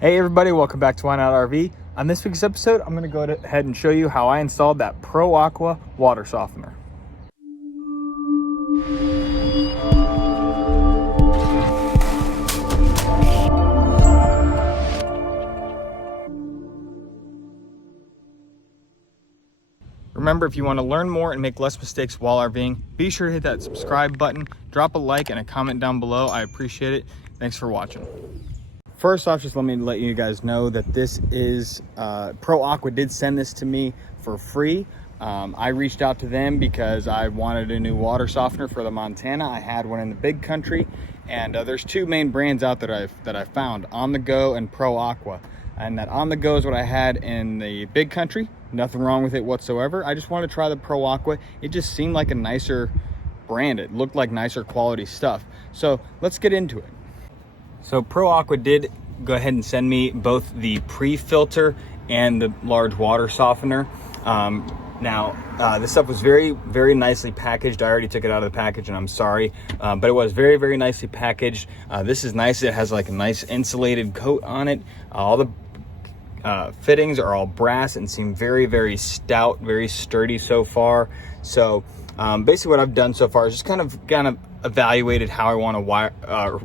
Hey everybody, welcome back to Why Not RV. On this week's episode, I'm going to go ahead and show you how I installed that Pro Aqua Water Softener. Remember, if you want to learn more and make less mistakes while RVing, be sure to hit that subscribe button, drop a like and a comment down below. I appreciate it. Thanks for watching. First off, just let you guys know that this is, Pro Aqua did send this to me for free. I reached out to them because I wanted a new water softener for the Montana. I had one in the big country, and there's two main brands out that I found, On The Go and Pro Aqua. And that On The Go is what I had in the big country. Nothing wrong with it whatsoever. I just wanted to try the Pro Aqua. It just seemed like a nicer brand. It looked like nicer quality stuff. So let's get into it. So Pro Aqua did go ahead and send me both the pre-filter and the large water softener. This stuff was very, very nicely packaged. I already took it out of the package and I'm sorry, but it was very, very nicely packaged. This is nice. It has like a nice insulated coat on it. All the fittings are all brass and seem very, very stout, very sturdy so far. So basically what I've done so far is just kind of evaluated how I want to how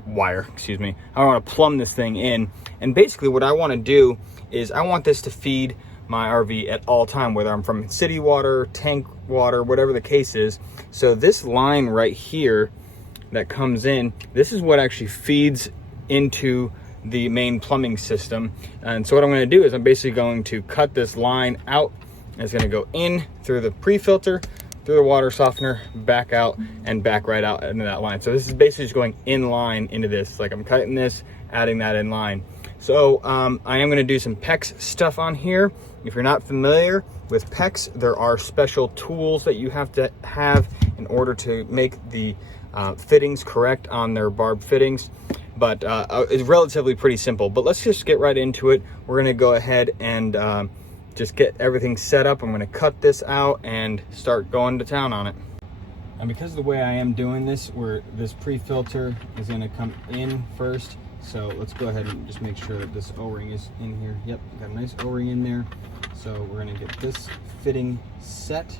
I want to plumb this thing in. And basically what I want to do is I want this to feed my RV at all time, whether I'm from city water, tank water, whatever the case is. So this line right here that comes in, this is what actually feeds into the main plumbing system. And so what I'm going to do is I'm basically going to cut this line out, and it's going to go in through the pre-filter, through the water softener, back out, and back right out into that line. So this is basically just going in line into this. Like I'm cutting this, adding that in line. So I am going to do some PEX stuff on here. If you're not familiar with PEX, there are special tools that you have to have in order to make the fittings correct on their barb fittings. But it's relatively pretty simple. But let's just get right into it. We're going to go ahead and just get everything set up. I'm going to cut this out and start going to town on it. And because of the way I am doing this, this pre-filter is going to come in first. So let's go ahead and just make sure that this O-ring is in here. Yep, got a nice O-ring in there. So we're going to get this fitting set.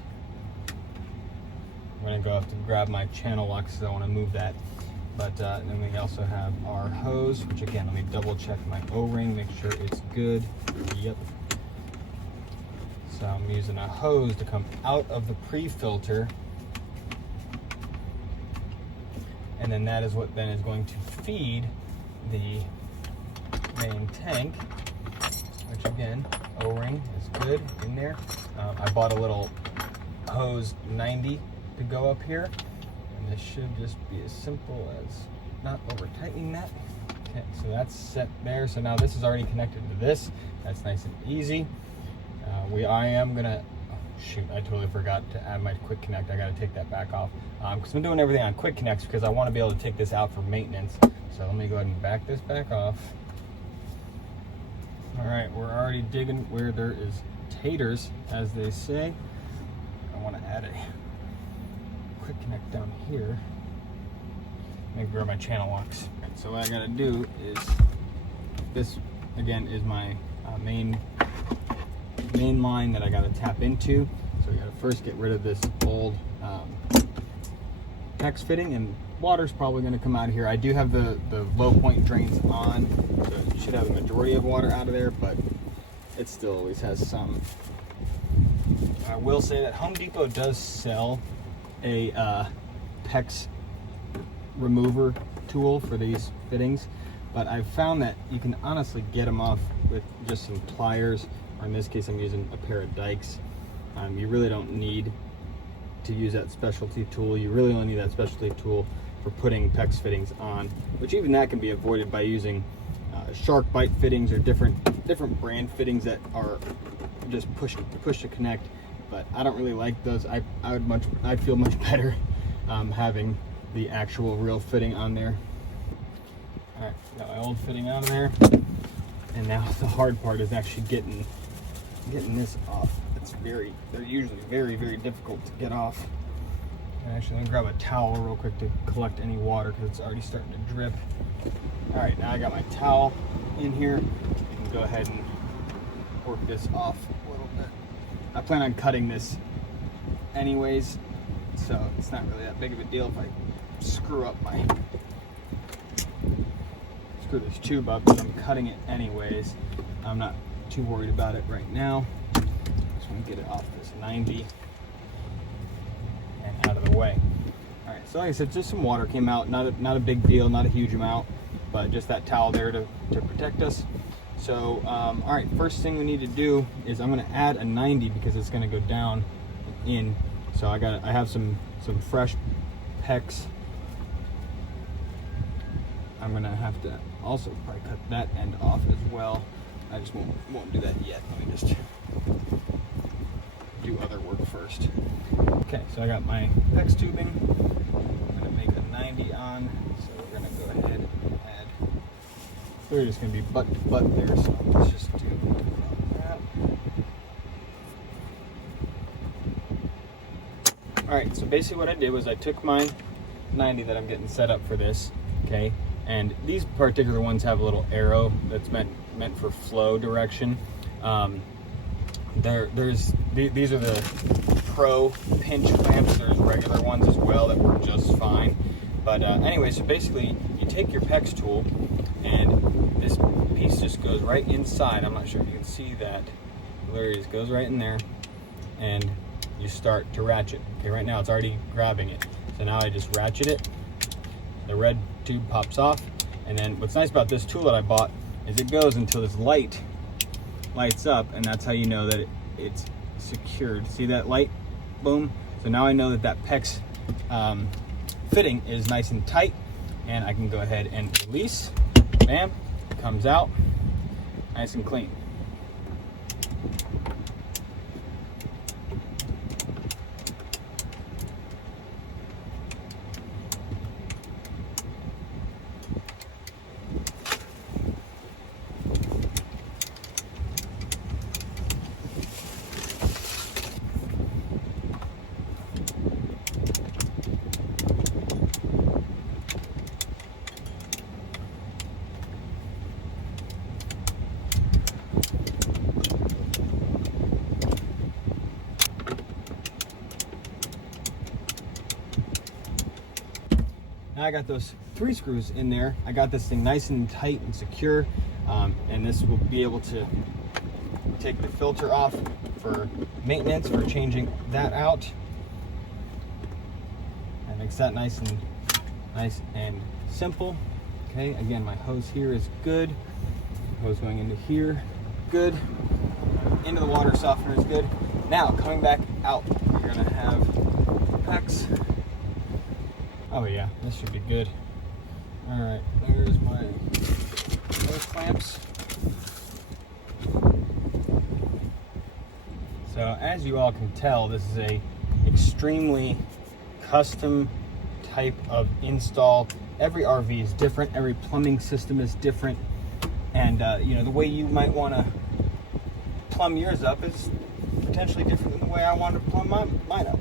I'm going to go have to grab my channel lock because I want to move that. But then we also have our hose, which again, let me double check my O-ring, make sure it's good. Yep. So I'm using a hose to come out of the pre-filter. And then that is what then is going to feed the main tank, which again, O-ring is good in there. I bought a little hose 90 to go up here. And this should just be as simple as not over tightening that. Okay, so that's set there. So now this is already connected to this. That's nice and easy. I am gonna, shoot, I totally forgot to add my quick connect. I gotta take that back off. Because I'm doing everything on quick connects because I want to be able to take this out for maintenance. So let me go ahead and back this back off. All right, we're already digging where there is taters, as they say. I want to add a quick connect down here. Let me grab my channel locks. Right, so what I gotta do is, this again is my main line that I gotta tap into. So we gotta first get rid of this old PEX fitting, and water's probably gonna come out of here. I do have the low point drains on, so you should have the majority of water out of there, but it still always has some. I will say that Home Depot does sell a PEX remover tool for these fittings, but I've found that you can honestly get them off with just some pliers, or in this case I'm using a pair of dikes. You really don't need to use that specialty tool. You really only need that specialty tool for putting PEX fittings on, which even that can be avoided by using shark bite fittings or different brand fittings that are just push to connect. But I don't really like those. I'd feel much better having the actual real fitting on there. All right, got my old fitting out of there, and now the hard part is actually getting this off. They're usually very, very difficult to get off. And actually, let me grab a towel real quick to collect any water because it's already starting to drip. All right, now I got my towel in here, can go ahead and work this off a little bit. I plan on cutting this anyways, so it's not really that big of a deal if I screw this tube up, because I'm cutting it anyways. I'm not too worried about it right now. Just want to get it off this 90 and out of the way. All right, so like I said, just some water came out, not a big deal, not a huge amount, but just that towel there to protect us. So, all right, first thing we need to do is I'm gonna add a 90 because it's gonna go down in. So I have some fresh PEX. I'm gonna have to also probably cut that end off as well. I just won't do that yet. Let me just do other work first. Okay, so I got my PEX tubing. I'm gonna make a 90 on, so we're gonna go ahead and add. They're just gonna be butt to butt there, so let's just do that. All right, so basically what I did was I took my 90 that I'm getting set up for this, okay, and these particular ones have a little arrow that's meant for flow direction. These are the Pro pinch clamps. There's regular ones as well that work just fine. But anyway, so basically you take your PEX tool and this piece just goes right inside. I'm not sure if you can see that. There it is, goes right in there, and you start to ratchet. Okay, right now it's already grabbing it. So now I just ratchet it. The red tube pops off, and then what's nice about this tool that I bought is it goes until this light lights up, and that's how you know that it's secured. See that light? Boom. So now I know that that PEX fitting is nice and tight, and I can go ahead and release. Bam, comes out nice and clean. Now I got those 3 screws in there. I got this thing nice and tight and secure, and this will be able to take the filter off for maintenance, for changing that out. That makes that nice and simple. Okay, again, my hose here is good. Hose going into here, good. Into the water softener is good. Now, coming back out, you're gonna have PEX. Oh yeah, this should be good. All right, there's my hose clamps. So as you all can tell, this is a extremely custom type of install. Every RV is different. Every plumbing system is different. And you know, the way you might want to plumb yours up is potentially different than the way I want to plumb mine up.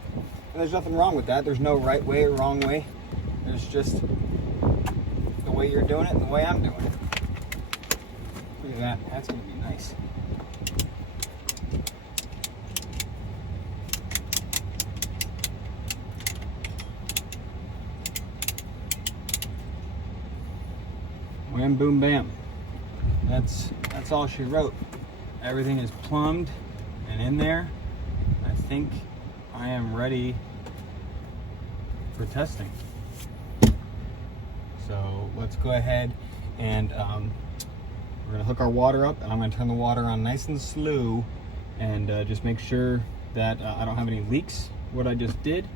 And there's nothing wrong with that. There's no right way or wrong way. There's just the way you're doing it and the way I'm doing it. Look at that. That's going to be nice. Wham, boom, bam. That's all she wrote. Everything is plumbed and in there. I think I am ready for testing. So let's go ahead and we're gonna hook our water up, and I'm gonna turn the water on nice and slow, and just make sure that I don't have any leaks, what I just did,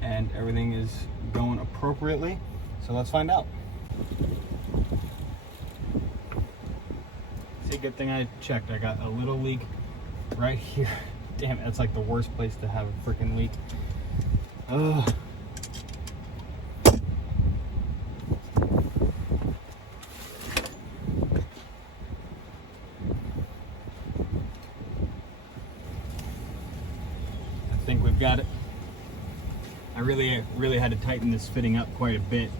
and everything is going appropriately. So let's find out. See, good thing I checked. I got a little leak right here. Damn it, that's like the worst place to have a freaking leak. Ugh. I think we've got it. I really had to tighten this fitting up quite a bit.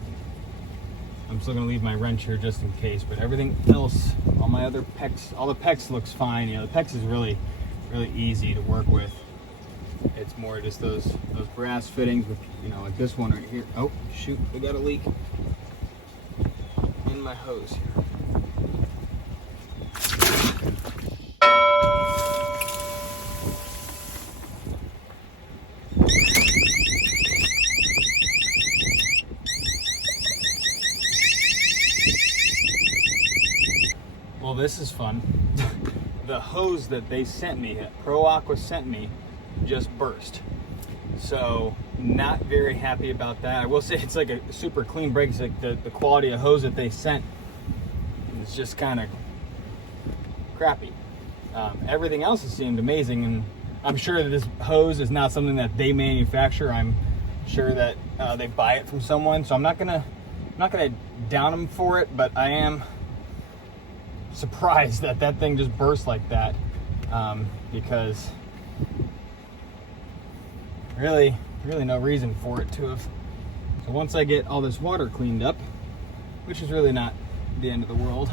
I'm still gonna leave my wrench here just in case, but everything else, all my other PEX, all the PEX looks fine. You know, the PEX is really easy to work with. It's more just those brass fittings with, you know, like this one right here. Oh shoot, we got a leak in my hose here. Well, this is fun. The hose that they sent me, that Pro Aqua sent me, just burst. So not very happy about that. I will say it's like a super clean break. It's like the quality of hose that they sent is just kind of crappy. Everything else has seemed amazing, and I'm sure that this hose is not something that they manufacture. I'm sure that they buy it from someone. So I'm not gonna down them for it, but I am surprised that that thing just burst like that, because really no reason for it to have. So once I get all this water cleaned up, which is really not the end of the world,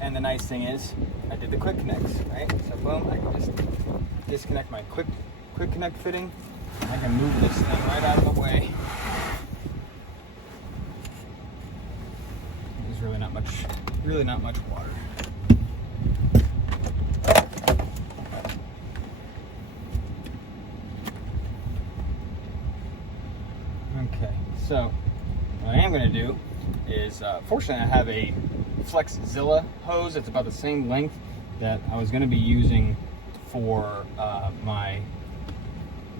and the nice thing is I did the quick connects, right? So boom, I can just disconnect my quick connect fitting. I can move this thing right out of the way. There's really not much water. Okay, so what I am going to do is, fortunately I have a Flexzilla hose. It's about the same length that I was going to be using for my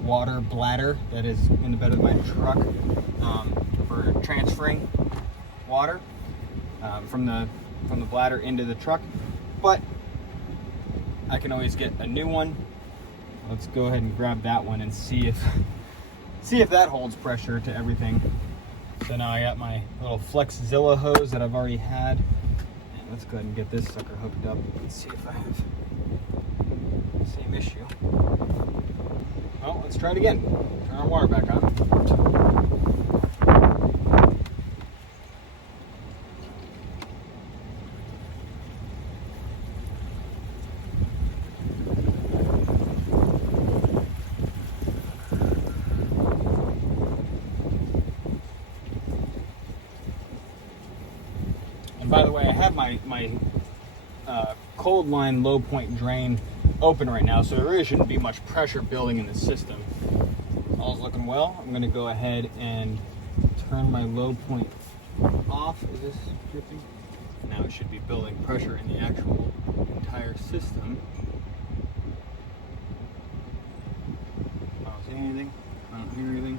water bladder that is in the bed of my truck, for transferring water from the bladder into the truck. But I can always get a new one. Let's go ahead and grab that one and see if that holds pressure to everything. So now I got my little Flexzilla hose that I've already had. And let's go ahead and get this sucker hooked up. Let's see if I have the same issue. Well, let's try it again. Turn our water back on. And by the way, I have my cold line low point drain open right now, so there really shouldn't be much pressure building in the system. All's looking well. I'm going to go ahead and turn my low point off. Is this dripping? Now it should be building pressure in the actual entire system. I don't see anything. I don't hear anything.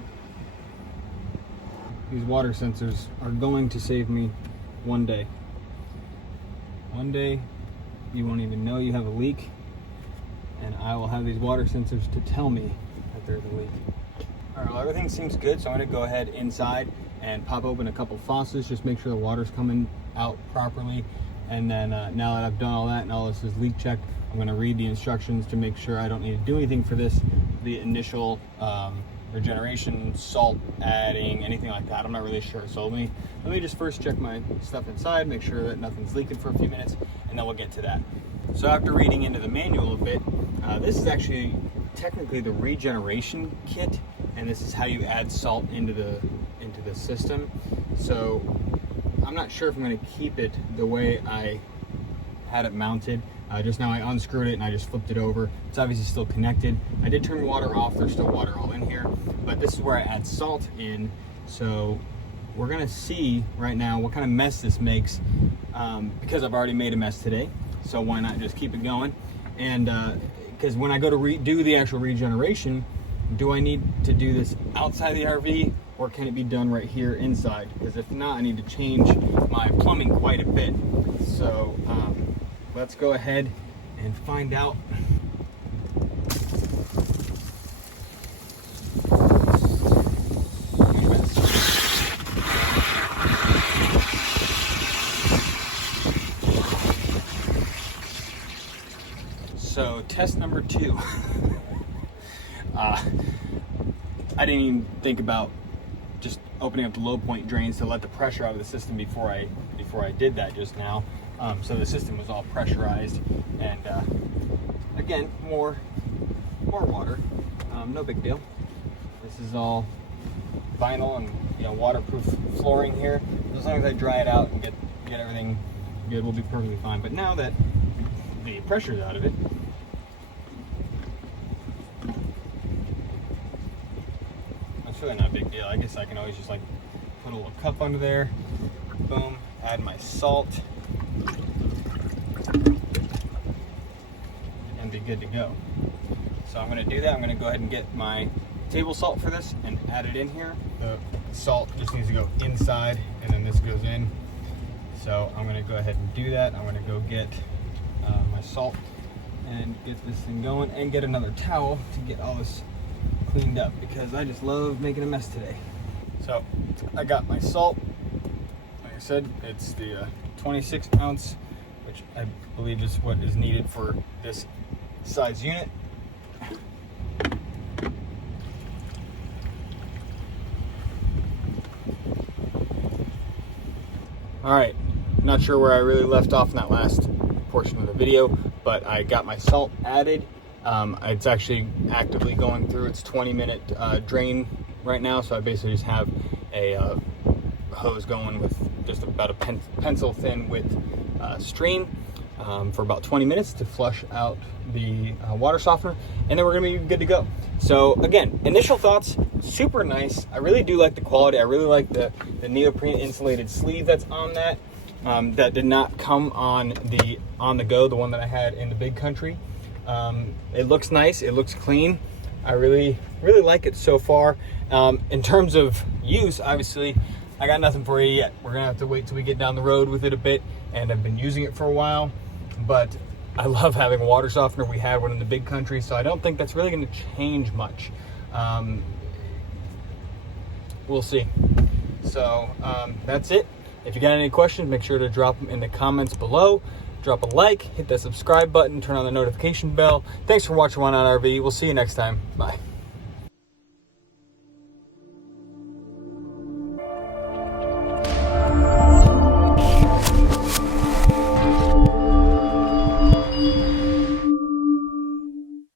These water sensors are going to save me one day. One day, you won't even know you have a leak, and I will have these water sensors to tell me that there's a leak. All right, well, everything seems good, so I'm gonna go ahead inside and pop open a couple faucets, just make sure the water's coming out properly. And then now that I've done all that and all this is leak checked, I'm gonna read the instructions to make sure I don't need to do anything for this, the initial regeneration, salt adding, anything like that. I'm not really sure. So let me just first check my stuff inside, make sure that nothing's leaking for a few minutes, and then we'll get to that. So after reading into the manual a bit, this is actually technically the regeneration kit, and this is how you add salt into the system. So I'm not sure if I'm going to keep it the way I had it mounted. Just now I unscrewed it and I just flipped it over. It's obviously still connected. I did turn water off. There's still water all in here, but this is where I add salt in. So we're gonna see right now what kind of mess this makes, because I've already made a mess today. So why not just keep it going? And because when I go to do the actual regeneration, do I need to do this outside the RV, or can it be done right here inside? Because if not, I need to change my plumbing quite a bit. So let's go ahead and find out. So test number 2. I didn't even think about just opening up the low point drains to let the pressure out of the system before I did that just now. So the system was all pressurized, and again, more water, no big deal. This is all vinyl and, you know, waterproof flooring here. As long as I dry it out and get everything good, we'll be perfectly fine. But now that the pressure's out of it, it's really not a big deal. I guess I can always just like put a little cup under there, boom, add my salt, and be good to go. So I'm going to do that. I'm going to go ahead and get my table salt for this and add it in here. The salt just needs to go inside, and then this goes in. So I'm going to go ahead and do that. I'm going to go get my salt and get this thing going, and get another towel to get all this cleaned up, because I just love making a mess today. So I got my salt. Like I said, it's the 26 ounce, which I believe is what is needed for this size unit. All right, not sure where I really left off in that last portion of the video, but I got my salt added. It's actually actively going through its 20-minute drain right now, so I basically just have a hose going with just about a pencil thin width stream for about 20 minutes to flush out the water softener, and then we're gonna be good to go. So again, initial thoughts, super nice. I really do like the quality. I really like the neoprene insulated sleeve that's on that. That did not come on the go, the one that I had in the Big Country. It looks nice, it looks clean. I really like it so far. In terms of use, obviously, I got nothing for you yet. We're gonna have to wait till we get down the road with it a bit, and I've been using it for a while, but I love having a water softener. We had one in the Big Country, so I don't think that's really gonna change much. We'll see. So that's it. If you got any questions, make sure to drop them in the comments below. Drop a like, hit that subscribe button, turn on the notification bell. Thanks for watching One Out RV. We'll see you next time. Bye.